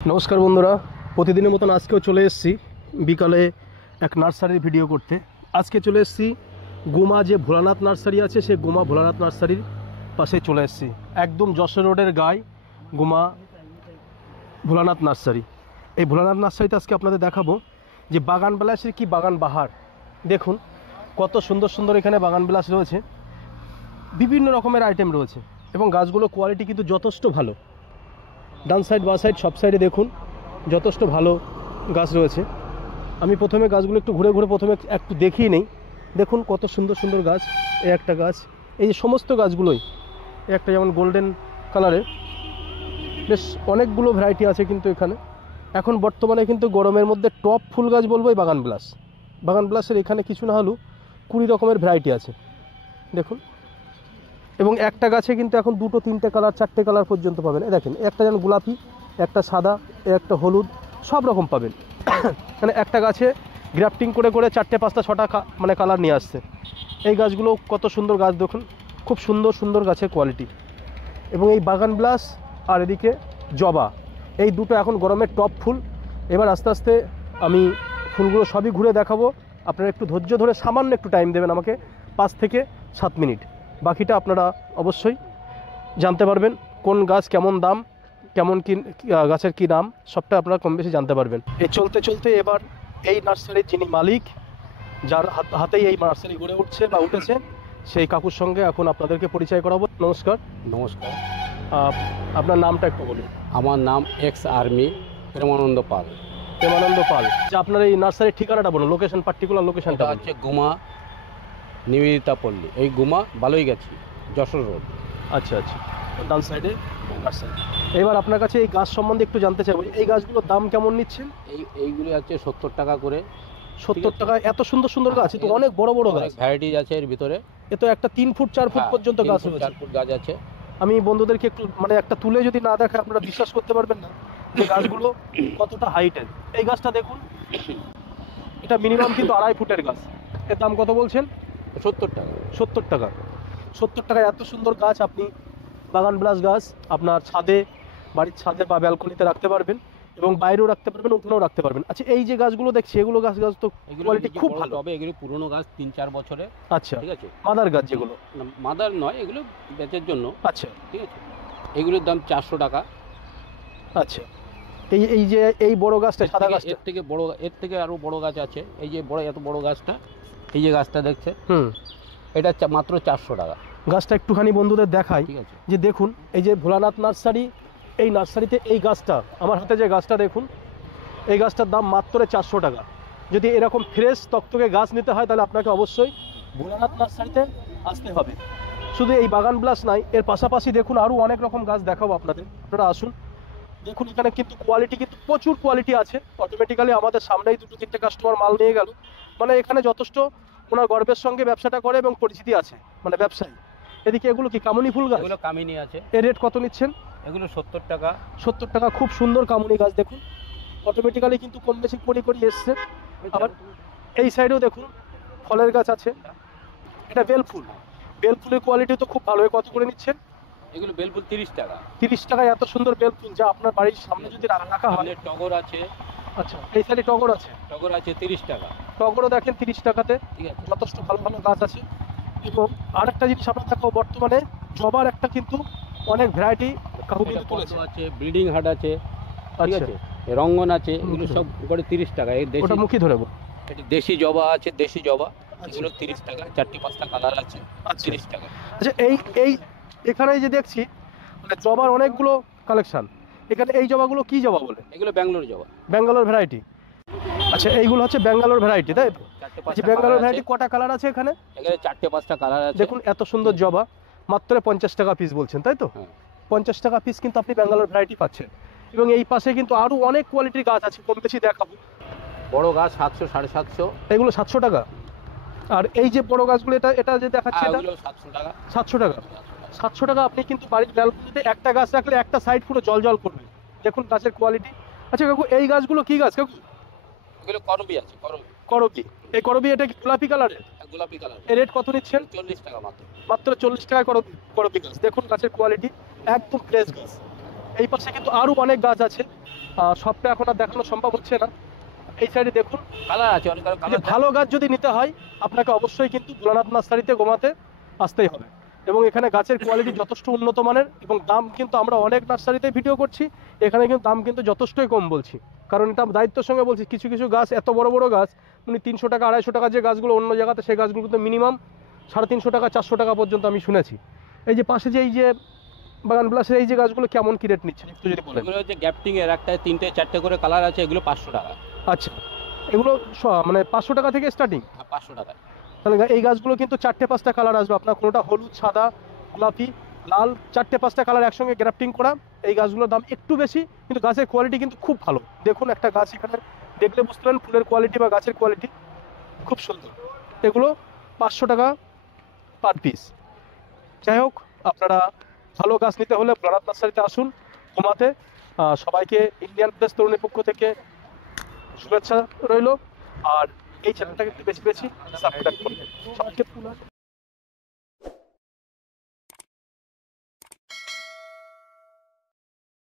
নমস্কার বন্ধুরা, প্রতিদিনের মতন আজকেও চলে এসেছি বিকালে এক নার্সারির ভিডিও করতে। আজকে চলে এসেছি গুমা যে ভোলানাথ নার্সারি আছে, সেই গুমা ভোলানাথ নার্সারির পাশে চলে এসেছি। একদম যশোর রোডের গায়ে গুমা ভোলানাথ নার্সারি। এই ভোলানাথ নার্সারিতে আজকে আপনাদের দেখাবো যে বাগান বিলাসের কি বাগান বাহার। দেখুন কত সুন্দর সুন্দর এখানে বাগান বিলাস রয়েছে, বিভিন্ন রকমের আইটেম রয়েছে এবং গাছগুলোর কোয়ালিটি কিন্তু যথেষ্ট ভালো। ডান সাইড বা সাইড সব সাইডে দেখুন যথেষ্ট ভালো গাছ রয়েছে। আমি প্রথমে গাছগুলো একটু ঘুরে ঘুরে প্রথমে একটু দেখিয়ে নেই। দেখুন কত সুন্দর সুন্দর গাছ। এই একটা গাছ, এই যে সমস্ত গাছগুলোই, একটা যেমন গোল্ডেন কালারের, বেশ অনেকগুলো ভ্যারাইটি আছে কিন্তু এখানে। এখন বর্তমানে কিন্তু গরমের মধ্যে টপ ফুল গাছ বলবো এই বাগান বিলাস। বাগান বিলাসের এখানে কিছু না হলেও 20 রকমের ভ্যারাইটি আছে দেখুন। এবং একটা গাছে কিন্তু এখন 2, 3টে কালার, 4টে কালার পর্যন্ত পাবেন। দেখেন একটা যেন গোলাপি, একটা সাদা, একটা হলুদ, সব রকম পাবেন। মানে একটা গাছে গ্রাফটিং করে করে 4টে 5টা 6টা মানে কালার নিয়ে আসছে। এই গাছগুলো কত সুন্দর গাছ দেখুন, খুব সুন্দর সুন্দর গাছের কোয়ালিটি। এবং এই বাগান বিলাস আর এদিকে জবা, এই দুটো এখন গরমের টপ ফুল। এবার আস্তে আস্তে আমি ফুলগুলো সবই ঘুরে দেখাবো। আপনারা একটু ধৈর্য ধরে সামান্য একটু টাইম দেবেন আমাকে, 5 থেকে 7 মিনিট। বাকিটা আপনারা অবশ্যই জানতে পারবেন, কোন গাছ কেমন দাম, কেমন কি গাছের কি নাম, সবটা আপনারা কম বেশি জানতে পারবেন। এই চলতে চলতে এবার এই নার্সারির যিনি মালিক, যার হাতেই এই নার্সারি গড়ে উঠছে বা উঠেছে, সেই কাকুর সঙ্গে এখন আপনাদেরকে পরিচয় করাবো। নমস্কার। নমস্কার, আপনার নামটা একটু বলুন। আমার নাম এক্স আর্মি প্রেমানন্দ পাল। প্রেমানন্দ পাল। যে আপনার এই নার্সারির ঠিকানাটা বলুন, লোকেশন, পার্টিকুলার লোকেশনটা হচ্ছে গুমা নিবেদিতা পল্লী, এই গুমা বালুই গেছি, যশোর রোড। আচ্ছা আচ্ছা, ডান সাইডে নার্সারি। এবার আপনার কাছে এই গাছ সম্বন্ধে একটু জানতে চাইবো, এই গাছগুলোর দাম কেমন নিচ্ছেন? এইগুলি আছে 70 টাকা করে। 70 টাকা? এত সুন্দর সুন্দর গাছ, তো অনেক বড় বড় গাছ, ভ্যারাইটিজ আছে এর ভিতরে। এ তো একটা 3 ফুট 4 ফুট পর্যন্ত গাছ রয়েছে। 4 ফুট গাছ আছে। আমি বন্ধুদেরকে একটু মানে একটা তুলে যদি না দেখে আপনারা বিশ্বাস করতে পারবেন না যে গাছগুলো কতটা হাইটের। এই গাছটা দেখুন, এটা মিনিমাম কিন্তু 2.5 ফুটের গাছ। এর দাম কত বলছেন? 70 টাকা। 70 টাকা। 70 টাকায় এত সুন্দর গাছ আপনি বাগান বিলাস গাছ আপনার ছাদে, বাড়ির ছাদে বা ব্যালকনিতে রাখতে পারবেন এবং বাইরেও রাখতে পারবেন, উঠোনেও রাখতে পারবেন। আচ্ছা, এই যে গাছগুলো দেখছি, এগুলো গাছ তো কোয়ালিটি খুব ভালো। তবে এগুলো পুরনো গাছ, 3-4 বছরে। আচ্ছা, ঠিক আছে। মাদার গাছ যেগুলো? মাদার নয়, এগুলো বেচের জন্য। আচ্ছা, ঠিক আছে। এগুলোর দাম 400 টাকা। আচ্ছা, এই যে এই বড় গাছটা, সাদা গাছটা, এর থেকে বড়, এর থেকে আরো বড় গাছ আছে। এই যে বড়, এত বড় গাছটা, এই যে গাছটা দেখছে, এটা মাত্র 400 টাকা। গাছটা একটুখানি বন্ধুদের দেখাই। ঠিক আছে। যে দেখুন, এই যে ভোলানাথ নার্সারি, এই নার্সারিতে এই গাছটা, আমার হাতে যে গাছটা দেখুন, এই গাছটার দাম মাত্র 400 টাকা। যদি এরকম ফ্রেশ তকতকে গাছ নিতে হয় তাহলে আপনাকে অবশ্যই ভোলানাথ নার্সারিতে আসতে হবে। শুধু এই বাগান বিলাস নাই, এর পাশাপাশি দেখুন আরও অনেক রকম গাছ দেখাবো আপনাদের, আপনারা আসুন। দেখুন এখানে কিন্তু কোয়ালিটি, কিন্তু প্রচুর কোয়ালিটি আছে। অটোমেটিক্যালি আমাদের সামনেই 2-3টে কাস্টমার মাল নিয়ে গেল। মানে এখানে যথেষ্ট ওনার গর্বের সঙ্গে ব্যবসাটা করে এবং পরিচিতি আছে, মানে ব্যবসায়ী। এদিকে এগুলো কি কামুনি ফুল গাছ? এগুলো কামিনী আছে। এর রেট কত নিচ্ছেন? এগুলো 70 টাকা। 70 টাকা। খুব সুন্দর কামুনি গাছ দেখুন, অটোমেটিক্যালি কিন্তু কম বেশি করে এসছে। আবার এই সাইডেও দেখুন ফলের গাছ আছে। এটা বেলফুল। বেলফুলের কোয়ালিটি তো খুব ভালো। কত করে নিচ্ছেন? এগুলো বেলফুল 30 টাকা। 30 টাকায় এত সুন্দর বেলফুল, যা আপনার বাড়ির সামনে যদি রাখা হয়। টগর আছে। আচ্ছা, এই সাইডে টগর আছে? টগর আছে 30 টাকা। টগরও দেখেন 30 টাকাতে। ঠিক আছে, যথেষ্ট ভালো ভালো গাছ আছে। এবং আরেকটা জিনিস আপনার দেখাবো, বর্তমানে জবার একটা কিন্তু অনেক ভ্যারাইটি আছে, ব্লিডিং হার্ট আছে। ঠিক আচ্ছা, আছে, রঙ্গন আছে। এগুলো সব করে 30 টাকা। এই দেশি, ওটা মুখী ধরে এটা দেশি জবা আছে, দেশি জবা। এগুলো 30 টাকা। 4-5টা কালার আছে, 30 টাকা। আচ্ছা, এই এখানে যে দেখছি মানে জবার অনেকগুলো কালেকশন। এখানে এই জবাগুলো কি জবা বলে? এগুলো ব্যাঙ্গালোর জবা, ব্যাঙ্গালোর ভ্যারাইটি। আচ্ছা, এইগুলো হচ্ছে ব্যাঙ্গালোর ভ্যারাইটি, তাই তো? আচ্ছা, ব্যাঙ্গালোর ভ্যারাইটি কটা কালার আছে এখানে? এখানে 4-5টা কালার আছে। দেখুন এত সুন্দর জবা, মাত্র 50 টাকা পিস বলছেন, তাই তো? 50 টাকা পিস কিন্তু আপনি ব্যাঙ্গালোর ভ্যারাইটি পাচ্ছেন। এবং এই পাশে কিন্তু আরও অনেক কোয়ালিটির গাছ আছে, কম বেশি দেখাবো। বড় গাছ 700-750। এগুলো 700 টাকা। আর এই যে বড় গাছগুলো, এটা যে দেখাচ্ছে, এটা 700 টাকা। 700 টাকা। 700 টাকা। আপনি কিন্তু বাড়ির ব্যালকনিতে একটা গাছ রাখলে একটা সাইড পুরো জল জল করবে। দেখুন গাছের কোয়ালিটি। আচ্ছা কাকু, এই গাছগুলো কি গাছ কাকু? এগুলো করবি আছে, করবি। করবি। এই করবি, এটা কি গোলাপি কালারের? গোলাপি কালার। এর রেট কত নিচ্ছেন? 40 টাকা মাত্র। মাত্র 40 টাকা করবি গাছ। দেখুন গাছের কোয়ালিটি, একদম ফ্রেশ গাছ। এই পাশে কিন্তু আরও অনেক গাছ আছে, সবটা এখন আর দেখানো সম্ভব হচ্ছে না। এই সাইডে দেখুন কালার আছে, অনেক যে কালার। ভালো গাছ যদি নিতে হয় আপনাকে অবশ্যই কিন্তু ভোলানাথ নার্সারিতে গোমাতে আসতেই হবে। এবং এখানে গাছের কোয়ালিটি যথেষ্ট উন্নত মানের, এবং দাম কিন্তু আমরা অনেক নার্সারিতে ভিডিও করছি, এখানে কিন্তু দাম কিন্তু যথেষ্টই কম বলছি, কারণ এটা দায়িত্বের সঙ্গে বলছি। কিছু কিছু গাছ এত বড় বড় গাছ, মানে 300 টাকা 250 টাকা যে গাছগুলো অন্য জায়গাতে, সেই গাছগুলো কিন্তু মিনিমাম 350 টাকা 400 টাকা পর্যন্ত আমি শুনেছি। এই যে পাশে যে এই যে বাগান প্লাসের এই যে গাছগুলো কেমন কি রেট নিচ্ছেন একটু যদি বলেন। এগুলো হচ্ছে গ্যাপটিং এর, একটা 3টে 4টে করে কালার আছে, এগুলো 500 টাকা। আচ্ছা, এগুলো মানে 500 টাকা থেকে স্টার্টিং? হ্যাঁ, 500 টাকা। তাহলে এই গাছগুলো কিন্তু 4টে 5টা কালার আসবে আপনার, কোনোটা হলুদ, সাদা, গোলাপি, লাল, 4টে 5টা কালার একসঙ্গে গ্রাফটিং করা। এই গাছগুলোর দাম একটু বেশি, কিন্তু গাছের কোয়ালিটি কিন্তু খুব ভালো। দেখুন একটা গাছ এখানে দেখলে বুঝতে পারেন ফুলের কোয়ালিটি বা গাছের কোয়ালিটি খুব সুন্দর। এগুলো 500 টাকা পার পিস। যাই হোক, আপনারা ভালো গাছ নিতে হলে ভোলানাথ নার্সারিতে আসুন গোমাতে। সবাইকে ইন্ডিয়ান প্রেস তরুণীর পক্ষ থেকে শুভেচ্ছা রইল। আর এই চ্যানেলটাকে একটু বেশি বেশি সাবস্ক্রাইব করবেন। সবাইকে